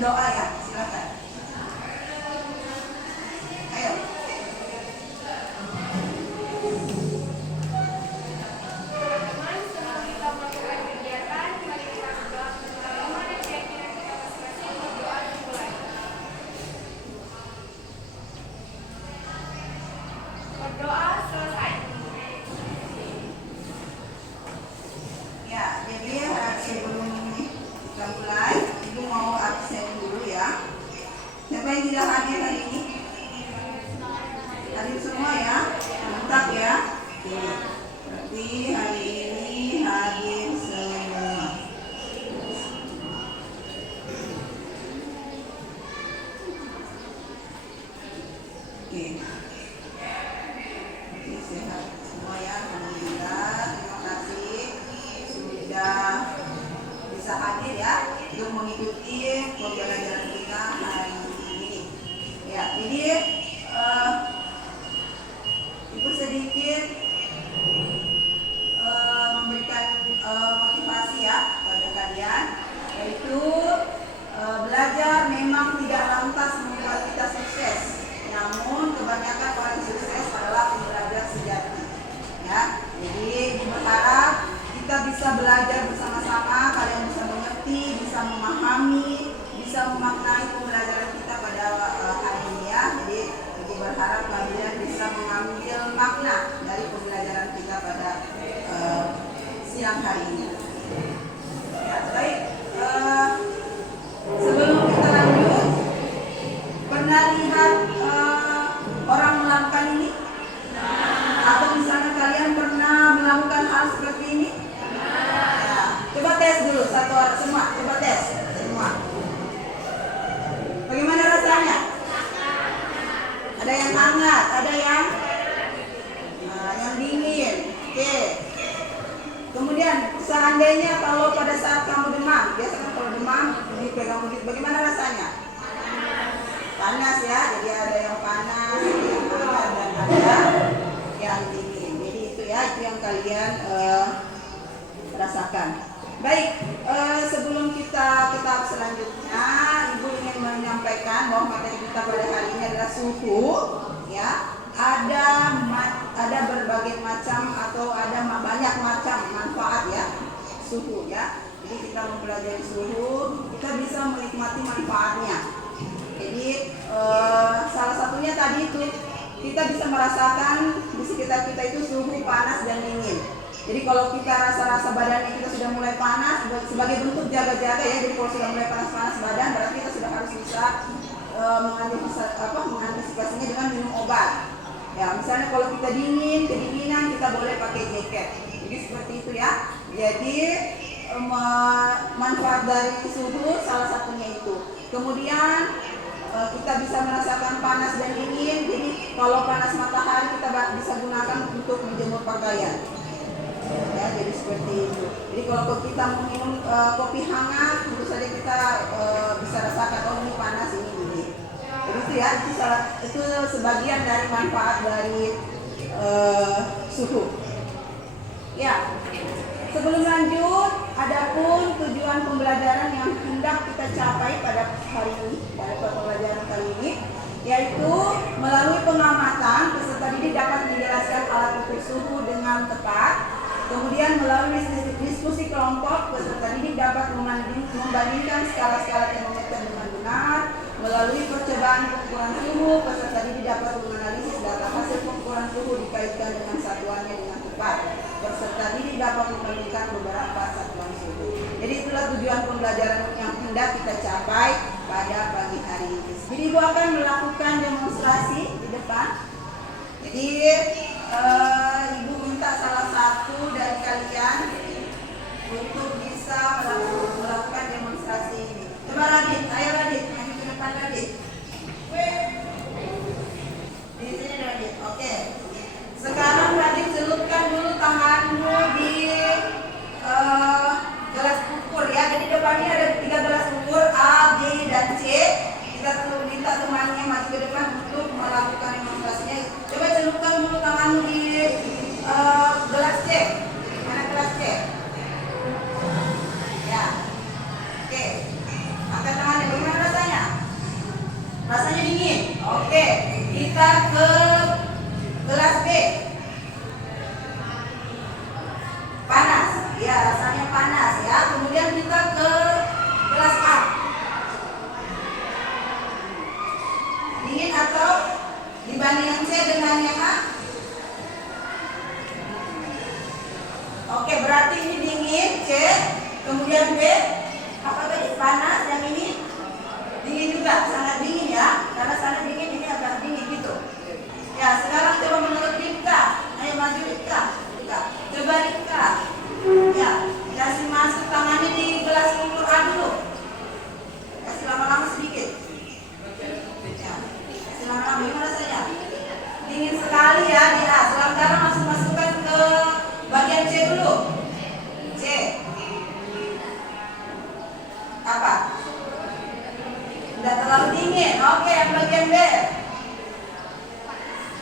doa ya, silakan. Ayo. Ya, jadi sebelum kita mulai, Ibu mau absen dulu ya. Siapa yang tidak hadir hari ini? Hadir semua ya? Mantap ya? Oke. Berarti hari ini hadir semua. Oke. Oke, sehat semua ya. Alhamdulillah. Terima kasih sudah bisa hadir ya untuk mengikuti pembelajaran kita hari ini. Ya, jadi Ibu sedikit memberikan motivasi ya pada kalian, yaitu belajar memang tidak lantas membuat kita sukses, namun kebanyakan orang sukses adalah pembelajar sejati. Ya, jadi Ibu berharap kita bisa belajar bersama-sama, kalian bisa mengerti, bisa memahami, bisa memaknai pembelajaran kita pada hari ini ya. Jadi Ibu berharap kalian bisa mengambil makna dari pembelajaran kita pada siang hari ini. Ya, baik. Sebelum kita lanjut, pernah lihat orang melakukan ini? Atau misalnya kalian pernah melakukan hal seperti ini? Ya, coba tes dulu satu orang semua, coba tes semua. Bagaimana rasanya? Ada yang hangat, ada yang dingin. Oke. Kemudian seandainya kalau pada saat kamu demam, biasanya kalau demam dipegang begitu, bagaimana rasanya? Panas ya, jadi ada yang panas, ada yang hangat, dan ada yang dingin. Jadi itu ya, itu yang kalian rasakan. Baik, sebelum kita ke tahap selanjutnya, Ibu ingin menyampaikan bahwa materi kita pada hari ini adalah suhu, ya. Ada berbagai macam atau ada banyak macam manfaat ya suhu ya. Jadi kita mempelajari suhu, kita bisa menikmati manfaatnya. Jadi salah satunya tadi itu kita bisa merasakan di sekitar kita itu suhu panas dan dingin. Jadi kalau kita rasa badannya kita sudah mulai panas, sebagai bentuk jaga-jaga ya. Jadi kalau sudah mulai panas-panas badan, berarti kita sudah harus bisa mengantisipasinya dengan minum obat. Ya, misalnya kalau kita kedinginan kita boleh pakai jaket. Jadi seperti itu ya. Jadi manfaat dari suhu salah satunya itu. Kemudian kita bisa merasakan panas dan dingin. Jadi kalau panas matahari kita bisa gunakan untuk menjemur pakaian. Ya, jadi seperti itu. Jadi kalau kita minum kopi hangat, tentu saja kita bisa rasakan oh ini panas, ini dingin. Jadi itu ya, itu sebagian dari manfaat dari suhu. Ya, sebelum lanjut, adapun tujuan pembelajaran yang hendak kita capai pada hari ini, pada pembelajaran kali ini, yaitu melalui pengamatan peserta didik dapat menjelaskan alat ukur suhu dengan tepat. Kemudian melalui diskusi kelompok, peserta didik dapat membandingkan skala-skala termometer dengan benar. Melalui percobaan pengukuran suhu, peserta didik dapat menganalisis data hasil pengukuran suhu dikaitkan dengan satuannya dengan tepat. Peserta didik dapat membandingkan beberapa satuan suhu. Jadi itulah tujuan pembelajaran yang hendak kita capai pada pagi hari ini. Jadi Ibu akan melakukan demonstrasi di depan. Jadi Ibu minta salah satu dari kalian untuk bisa melakukan demonstrasi ini. Coba Radit, ayo Radit, maju ke depan Radit. Di sini Radit, oke. Sekarang Radit celupkan dulu tanganmu di gelas ukur ya. Jadi depannya ada 3 gelas ukur A, B, dan C. Kita minta temannya maju ke depan untuk melakukan demonstrasinya. Coba celupkan dulu tanganmu di gelas C. Mana gelas C? Ya. Kemudian B, apa tadi? Panas. Yang ini dingin juga, sangat dingin ya. Karena sana dingin, ini agak dingin gitu. Ya, sekarang coba menurut Rika. Ayo maju Rika. Coba Rika. Ya, kasih masuk tangannya di gelas ukur A dulu. Kasih lama-lama sedikit. Ya, kasih lama-lama. Gimana saja? Dingin sekali ya di A. Sekarang masukkan ke bagian C dulu. C. Apa? Tidak terlalu dingin. Oke, yang bagian B.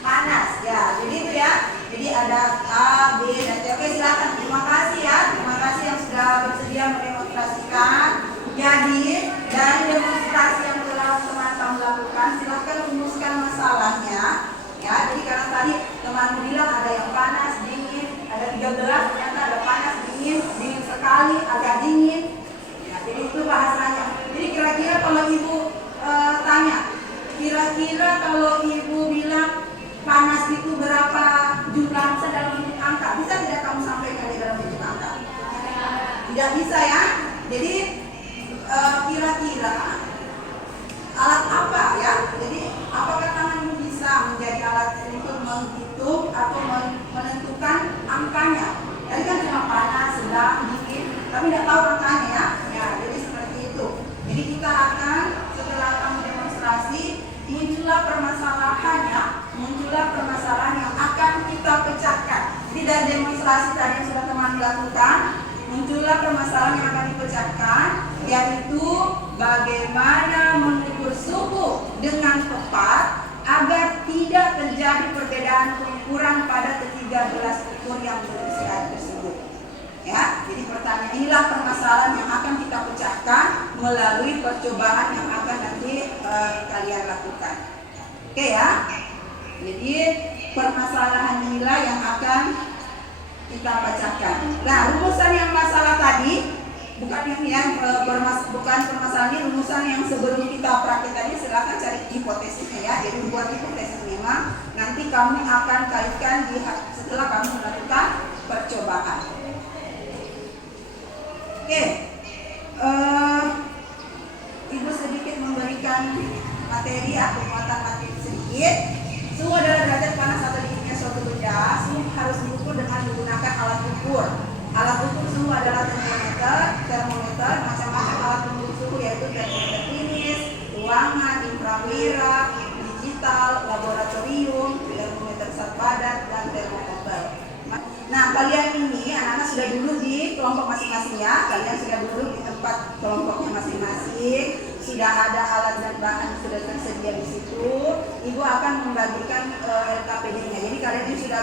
Panas. Ya, jadi itu ya. Jadi ada A, B, dan C. Oke, silakan. Terima kasih ya. Terima kasih yang sudah bersedia mendemonstrasikan. Jadi, dari demonstrasi yang telah teman-teman lakukan, silakan rumuskan masalahnya. Ya, jadi karena tadi teman bilang ada yang panas, dingin, ada 13, ternyata ada panas, dingin, dingin sekali, agak dingin. Ya, jadi itu bahasanya. Jadi kira-kira kalau ibu tanya, kira-kira kalau ibu bilang panas itu berapa jumlah dalam bentuk angka, bisa tidak kamu sampaikan di dalam bentuk angka? Tidak bisa ya. Jadi kira-kira alat apa ya? Jadi apakah tanganmu bisa menjadi alat untuk menghitung atau menentukan angkanya? Tadi kan cuma panas, sedang, dingin, tapi tidak tahu angkanya ya. Ya, jadi seperti itu. Jadi kita akan setelah kamu demonstrasi, muncullah permasalahan yang akan kita pecahkan. Jadi dari demonstrasi tadi yang sudah teman lakukan, muncullah permasalahan yang akan dipecahkan, yaitu bagaimana mengukur suhu dengan tepat agar tidak terjadi perbedaan ukuran pada ketiga gelas ukur yang berisi air tersebut. Ya, jadi pertanyaan inilah permasalahan yang akan kita pecahkan melalui percobaan yang akan nanti kalian lakukan. Oke ya. Jadi permasalahan inilah yang akan kita pecahkan. Nah, rumusan yang masalah tadi bukan bukan permasalahan ini, rumusan yang sebelum kita praktik tadi, silakan cari hipotesisnya ya. Jadi buat hipotesis memang nanti kamu akan kaitkan setelah kamu melakukan percobaan. Oke, Ibu sedikit memberikan materi atau muatan materi sedikit. Suhu adalah derajat panas atau dinginnya suatu benda. Suhu harus diukur dengan menggunakan alat ukur. Alat ukur suhu adalah termometer, macam-macam alat ukur suhu yaitu termometer klinis, ruangan, inframerah, digital, laboratorium, termometer zat padat, dan termometer. Nah, kalian ini anak-anak sudah duduk di kelompok masing-masing ya. Kalian sudah duduk di tempat kelompoknya masing-masing. Sudah ada alat dan bahan sudah tersedia di situ. Ibu akan membagikan LKPD-nya. Jadi kalian ini sudah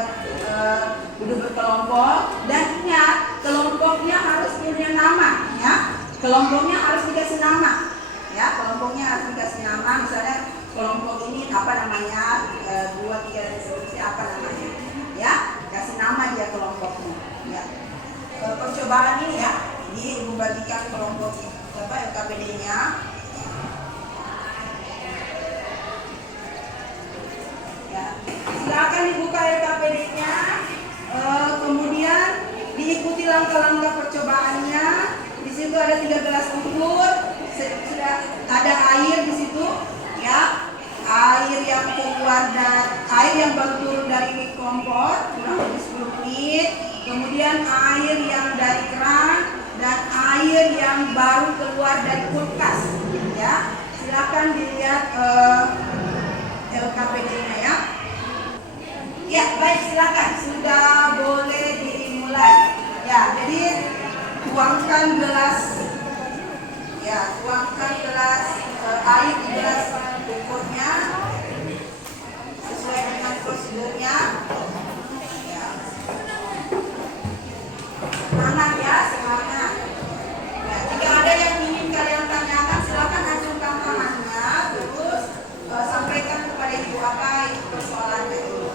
duduk berkelompok dan ingat kelompoknya harus punya nama ya. Kelompoknya harus dikasih nama. Ya, kelompoknya harus dikasih nama. Misalnya kelompok ini apa namanya? 2, 3 dan seterusnya apa namanya? Ya, kasih nama dia kelompoknya. Ya. Percobaan ini ya, Ibu bagikan kelompok LKPD-nya. Ya. Silakan dibuka LKPD-nya, kemudian diikuti langkah-langkah percobaannya. Di situ ada 3 gelas ukur, sudah ada air di situ, ya. Air yang keluar dan air yang baru turun dari kompor kurang lebih 10 menit, kemudian air yang dari keran dan air yang baru keluar dari kulkas. Ya, silakan dilihat LKPD-nya ya. Ya, baik, silakan, sudah boleh dimulai. Ya, jadi tuangkan gelas, ya, tuangkan gelas air di gelas ukurnya sesuai dengan prosedurnya. Ya. Semangat ya, semangat. Ya, jika ada yang ingin kalian tanyakan, silakan acungkan tangannya, terus sampaikan kepada ibu apa persoalannya dulu.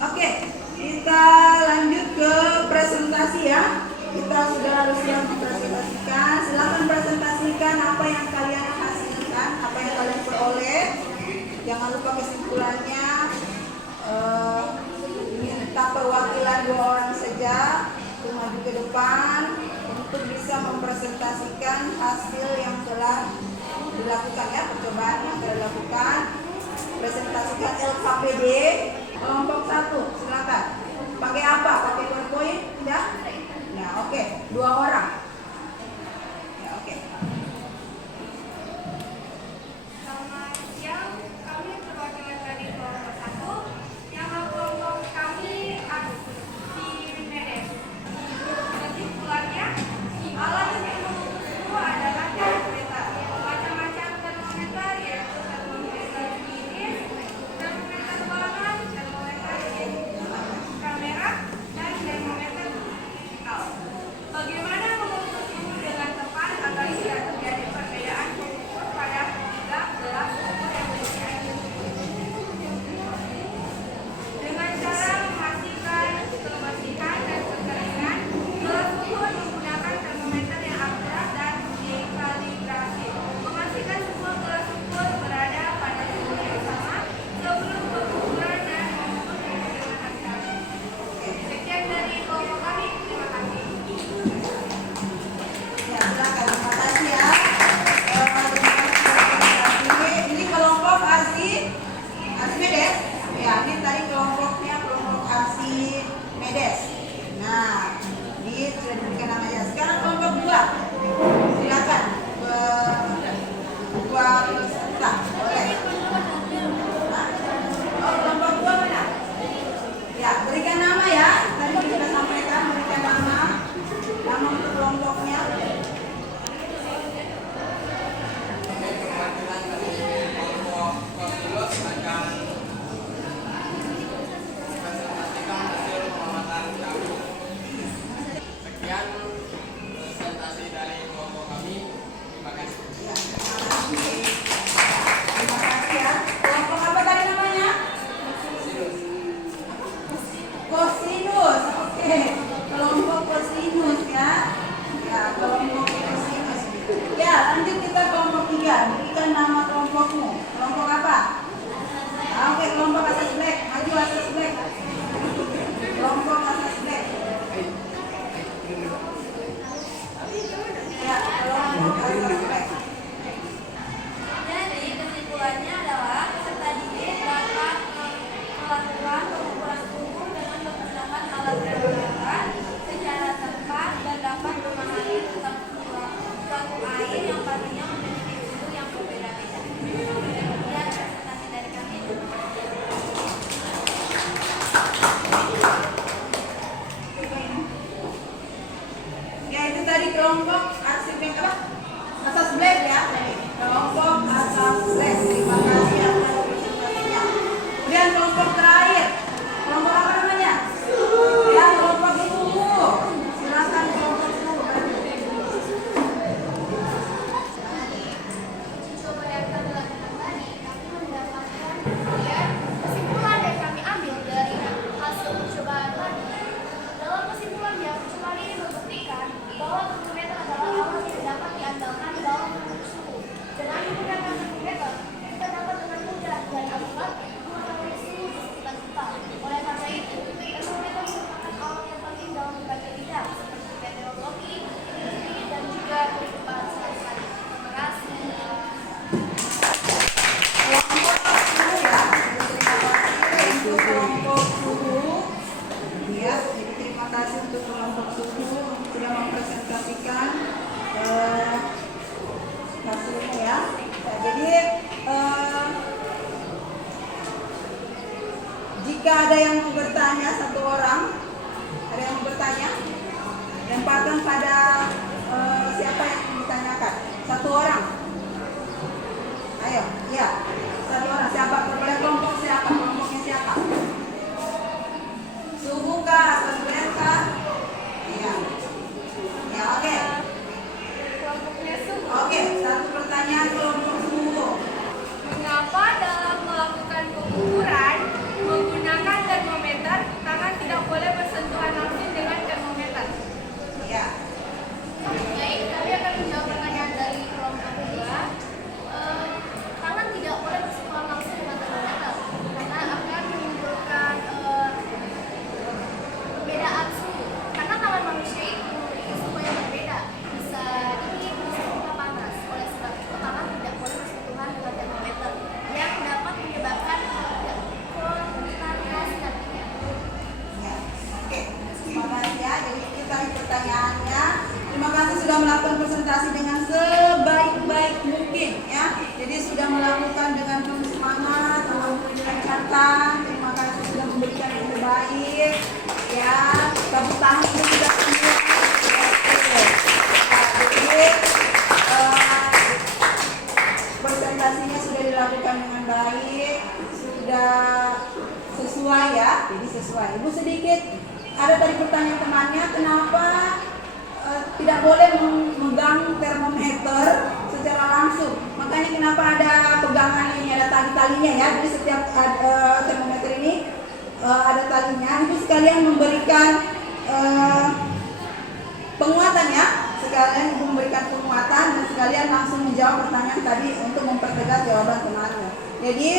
Oke, kita lanjut ke presentasi ya. Kita sudah harus siap mempresentasikan. Silakan presentasikan apa yang kalian hasilkan, apa yang kalian peroleh. Jangan lupa kesimpulannya. Minta perwakilan 2 orang saja untuk maju ke depan untuk bisa mempresentasikan hasil yang telah dilakukan ya, percobaan yang telah dilakukan. Presentasikan LKPD. Kelompok 1, silakan. Pakai apa? Pakai PowerPoint? Tidak? Ya, oke. 2 orang. Ya, oke. Selamat siang, kami perwakilan dari kelompok 1. Yang kelompok kami si Medes. Kesimpulannya, alat yang itu adalah termometer. Macam-macam termometer yaitu termometer iris, termometer ruangan, termometer kamera, dan termometer digital. Bagaimana mengukur suhu dengan tepat agar tidak terjadi perbedaan pengukur pada tiga gelas ukur yang berbeda? Dengan cara memastikan kebersihan dan kekeringan, gelas ukur menggunakan termometer yang akurat dan dikalibrasi. Memastikan semua gelas ukur berada pada suhu yang sama sebelum pengukuran dan mengukur dengan hati-hati. Sekian dari kelompok kami. Terima kasih. Ya, silakan. Terima kasih ya. Ini kelompok Arsimedes. Ya, ini tadi kelompoknya kelompok Arsimedes. Nah, ini sudah diberikan namanya. Sekarang kelompok 2. Silakan. Dua peserta. Boleh. Hah? Oh, kelompok 2 mana? Ya, berikan nama ya. Tadi sudah sampaikan berikan nama. Nama untuk kelompoknya. Sekian presentasi dari kelompok kami. Terima kasih. Ya, terima kasih. Terima kasih ya. Kelompok apa tadi namanya? Cosinus. Oke. Kelompok cosinus ya. Ya, kelompok cosinus. Ya, lanjut kita kelompok 3. Berikan nama kelompokmu. Kelompok apa? Oke, kelompok asas black. Maju asas black. Kelompok asas black. Ya, kelompok asas black. Jadi kesimpulannya adalah peserta didik dapat melakukan pengukuran suhu dengan menggunakan alat termometer secara tepat dan dapat memahami tentang suatu air yang pastinya memiliki suhu yang berbeda-beda. Sekian presentasi dari kami. Ya, itu tadi kelompok arsip apa? Asas black ya. Kelompok asas black. Terima kasih atas presentasinya. Kemudian kelompok terakhir. Kelompok apa namanya? Ya, kelompok ungu. untuk kelompok suhu sudah mempresentasikan hasilnya ya. Nah, jadi jika ada yang mau bertanya, satu orang, ada yang mau bertanya, lemparkan pada siapa yang ditanyakan. Satu orang. Ayo, ya. Satu orang. Siapa? Oleh kelompok siapa? Kelompoknya siapa? Suhu kah? Asuransi kah? Ya. Ya, oke. Kelompoknya suhu. Oke, satu pertanyaan kelompok suhu. Mengapa dalam melakukan pengukuran menggunakan termometer, tangan tidak boleh bersentuhan langsung dengan termometer? Ya. Baik, kami akan menjawab pertanyaan dari kelompok kedua. Tangan tidak boleh bersentuhan langsung dengan termometer karena akan menimbulkan perbedaan suhu. Karena tangan manusia itu memiliki suhu yang berbeda, bisa dingin, bisa juga panas. Oleh sebab itu, tangan tidak boleh bersentuhan dengan termometer yang dapat menyebabkan kontaminasi nantinya. Ya. Oke. Terima kasih ya. Jadi kita lihat pertanyaannya. Terima kasih sudah melakukan presentasi dengan sebaik-baik mungkin ya. Jadi sudah melakukan dengan penuh semangat, melancarkan. Terima kasih sudah memberikan yang terbaik. Ya, tepuk tangan itu sudah semua. Oke. Nah, jadi presentasinya sudah dilakukan dengan baik, sudah sesuai ya. Jadi sesuai. Ibu sedikit ada tadi pertanyaan temannya, kenapa tidak boleh memegang termometer secara langsung? Makanya kenapa ada pegangan ini, ada tali-talinya ya. Jadi setiap termometer ini ada talinya. Ibu sekalian memberikan penguatan ya. Sekalian ibu memberikan penguatan dan sekalian langsung menjawab pertanyaan tadi untuk mempertegas jawaban temannya. Jadi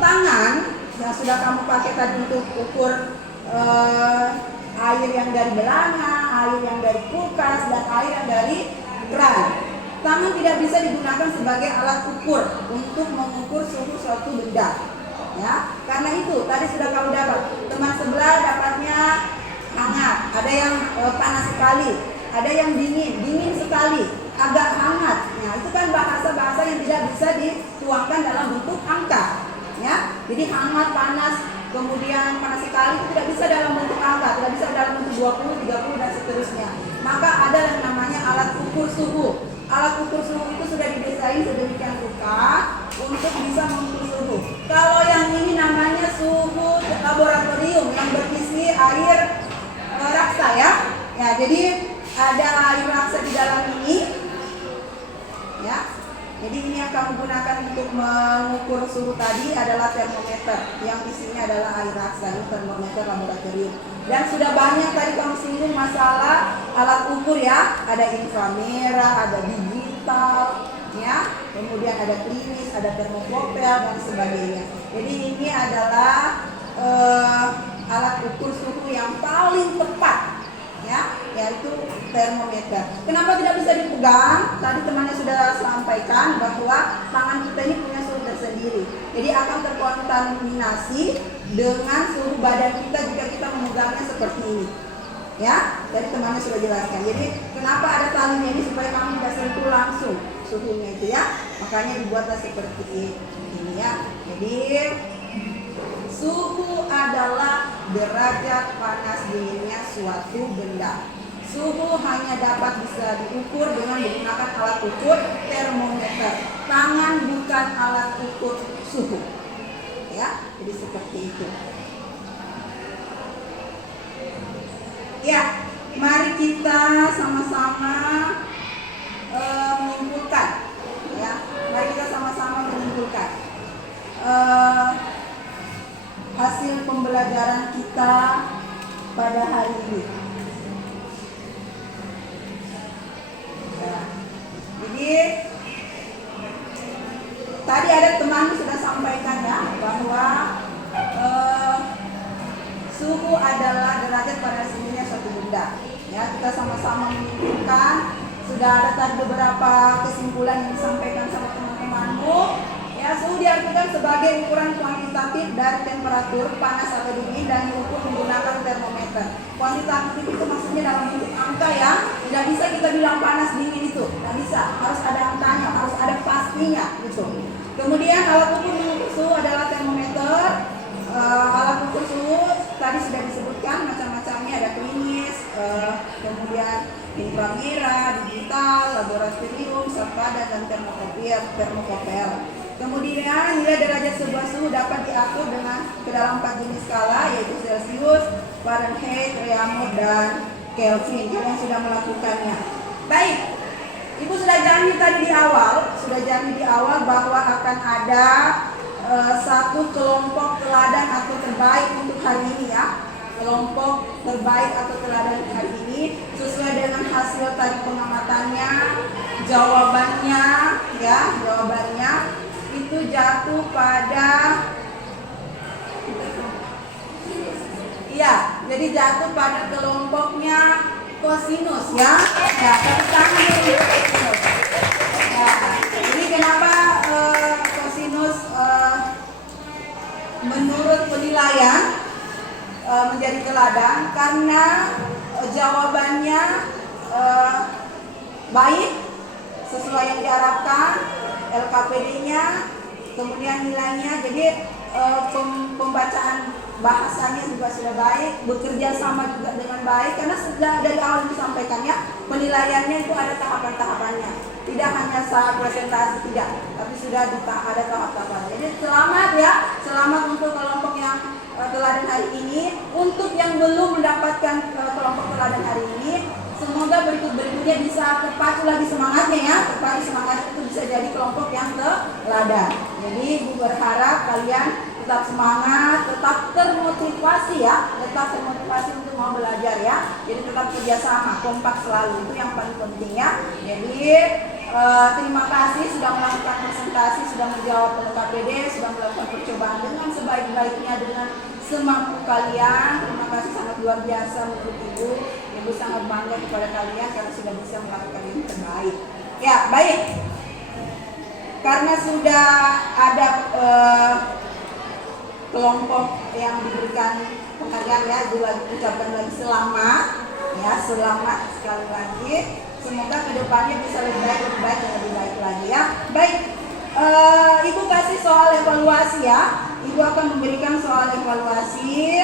tangan yang sudah kamu pakai tadi untuk ukur air yang dari belanga, air yang dari kulkas, dan air yang dari keran. Tangan tidak bisa digunakan sebagai alat ukur untuk mengukur suhu suatu benda. Ya, karena itu tadi sudah kamu dapat. Teman sebelah dapatnya hangat, ada yang panas sekali, ada yang dingin sekali, agak hangat. Nah, itu kan bahasa-bahasa yang tidak bisa dituangkan dalam bentuk angka. Ya, jadi hangat, panas, kemudian panas sekali itu tidak bisa dalam bentuk angka, tidak bisa dalam bentuk 20, 30 dan seterusnya. Maka ada yang namanya alat ukur suhu. Alat ukur suhu itu sudah didesain sedemikian rupa untuk bisa mengukur suhu. Kalau yang ini namanya suhu laboratorium yang berisi air raksa ya. Ya, jadi ada air raksa di dalam ini. Ya. Jadi ini yang kamu gunakan untuk mengukur suhu tadi adalah termometer yang isinya adalah air raksa, ini termometer laboratorium. Dan sudah banyak tadi kamu singgung masalah alat ukur ya, ada inframerah, ada digital, ya, kemudian ada klinis, ada termopropel dan sebagainya. Jadi ini adalah alat ukur suhu yang paling tepat. Ya, yaitu termometer. Kenapa tidak bisa dipegang? Tadi temannya sudah sampaikan bahwa tangan kita ini punya suhu tersendiri. Jadi akan terkontaminasi dengan suhu badan kita jika kita memegangnya seperti ini. Ya, tadi temannya sudah jelaskan. Jadi kenapa ada talinya ini supaya kamu tidak sentuh langsung suhunya itu ya. Makanya dibuatlah seperti ini ya. Jadi suhu adalah derajat panas dinginnya suatu benda. Suhu hanya dapat bisa diukur dengan menggunakan alat ukur termometer. Tangan bukan alat ukur suhu. Ya, jadi seperti itu. Ya, mari kita sama-sama menyimpulkan. Ya, mari kita sama-sama menyimpulkan. Hasil pembelajaran kita pada hari ini. Ya. Jadi tadi ada teman sudah sampaikan ya bahwa suhu adalah derajat pada dinginnya suatu benda. Ya, kita sama-sama menyimpulkan. Sudah ada tadi beberapa kesimpulan yang disampaikan sama teman-temanmu. Ya, suhu diartikan sebagai ukuran kuantitatif dari temperatur panas atau dingin dan diukur menggunakan termometer. Kuantitatif itu maksudnya dalam bentuk angka ya. Tidak bisa kita bilang panas dingin itu, tidak bisa. Harus ada angkanya, harus ada pastinya gitu. Kemudian alat ukur mengukur suhu adalah termometer. Alat ukur suhu tadi sudah disebutkan macam-macamnya, ada klinis, kemudian inframerah, digital, laboratorium, savada, dan termokopel. Kemudian nilai derajat sebuah suhu dapat diatur dengan ke dalam 4 jenis skala, yaitu Celcius, Fahrenheit, Reaumur, dan Kelvin. Kalian sudah melakukannya. Baik, Ibu sudah janji tadi di awal, bahwa akan ada satu kelompok teladan atau terbaik untuk hari ini ya. Kelompok terbaik atau teladan hari ini sesuai dengan hasil tadi pengamatannya, jawabannya itu jatuh pada jadi jatuh pada kelompoknya kosinus ya. Tepuk tangan dulu kosinus. Jadi kenapa kosinus menurut penilaian menjadi teladan? Karena jawabannya baik, sesuai yang diharapkan, LKPD-nya, kemudian nilainya, jadi pembacaan bahasanya juga sudah baik, bekerja sama juga dengan baik, karena sudah dari awal disampaikan ya, penilaiannya itu ada tahapan-tahapannya, tidak hanya saat presentasi, tidak, tapi sudah ada tahap-tahapan. Jadi selamat untuk kelompok yang teladan hari ini. Untuk yang belum mendapatkan kelompok teladan hari ini, semoga berikutnya bisa terpacu lagi semangatnya ya, terpacu semangat itu bisa jadi kelompok yang teladan. Jadi Ibu berharap kalian tetap semangat, tetap termotivasi ya, untuk mau belajar ya. Jadi tetap kerjasama, kompak selalu, itu yang paling penting ya. Jadi terima kasih sudah melakukan presentasi, sudah menjawab LKPD, sudah melakukan percobaan dengan sebaik-baiknya, dengan semampu kalian. Terima kasih sangat luar biasa menurut Ibu. Ibu sangat bangga kepada kalian karena sudah bisa melakukan yang terbaik. Ya, baik. Karena sudah ada kelompok yang diberikan penghargaan ya, ucapkan lagi selamat ya, selamat sekali lagi. Semoga kedepannya bisa lebih baik lagi ya. Baik, Ibu kasih soal evaluasi ya. Ibu akan memberikan soal evaluasi.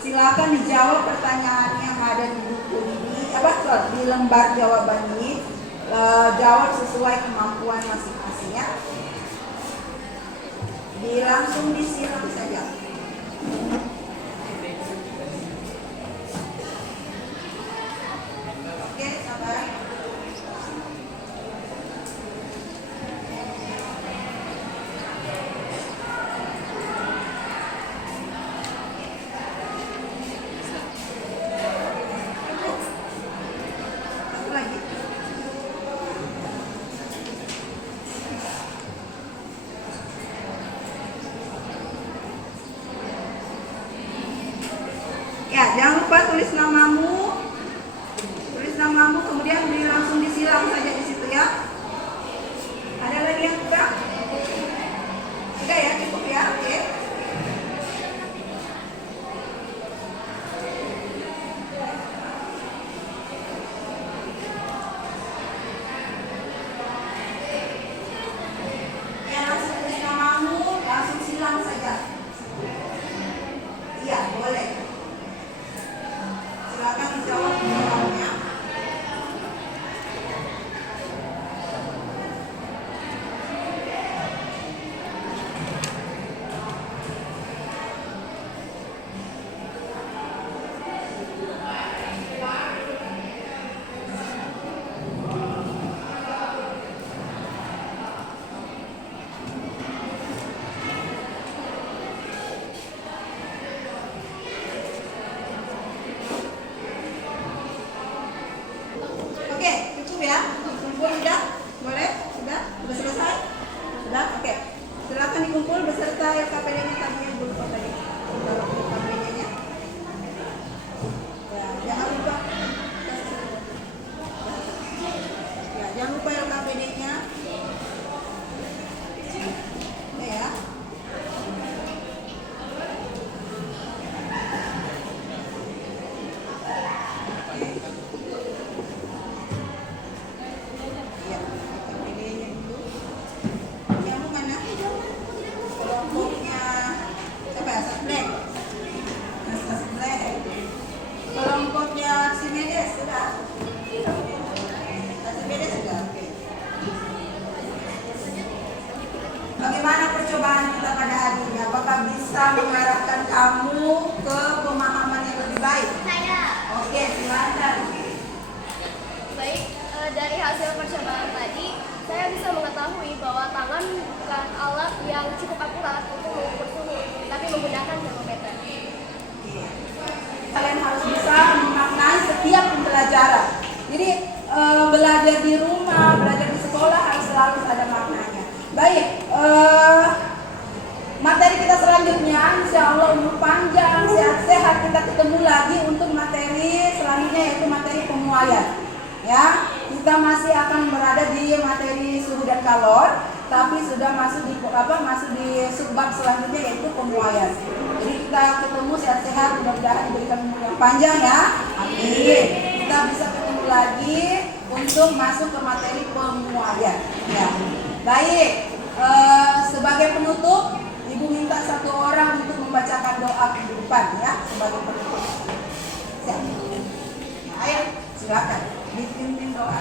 Silakan dijawab pertanyaan yang ada di buku ini, di lembar jawaban ini. Jawab sesuai kemampuan masing-masing ya. Langsung disiram saja. Oke, sabar. Satu lagi. Ya, jangan lupa tulis namamu, kemudian langsung disiram saja di situ ya. Ada lagi yang kurang? Sudah ya, cukup ya, oke. Ya, langsung tulis namamu, langsung silang saja. Iya, boleh. Silakan dijawab pertanyaannya. Oke, cukup ya. Kumpul sudah? Boleh? Sudah? Sudah selesai? Sudah? Oke. Silakan dikumpul beserta LKPD-nya tadi yang belum tadi. LKPD-nya. Ya, jangan lupa. Ya, jangan lupa LKPD-nya. ketahui bahwa tangan bukan alat yang cukup akurat untuk mengukur suhu, tapi menggunakan termometer. Kalian harus bisa memaknai setiap pembelajaran. Jadi belajar di rumah, belajar di sekolah harus selalu ada maknanya. Baik, materi kita selanjutnya, insya Allah umur panjang, sehat-sehat, kita ketemu lagi untuk materi selanjutnya yaitu materi pemuaian. Ya, kita masih akan berada di materi suhu dan kalor, tapi sudah masuk di subbab selanjutnya yaitu pemuaian. Jadi kita ketemu sehat-sehat, mudah-mudahan diberikan umur yang panjang ya. Amin. Kita bisa ketemu lagi untuk masuk ke materi pemuaian. Ya. Baik, sebagai penutup, Ibu minta satu orang untuk membacakan doa kehidupan ya sebagai penutup. Siap. Ayo, silakan. Dipimpin doa.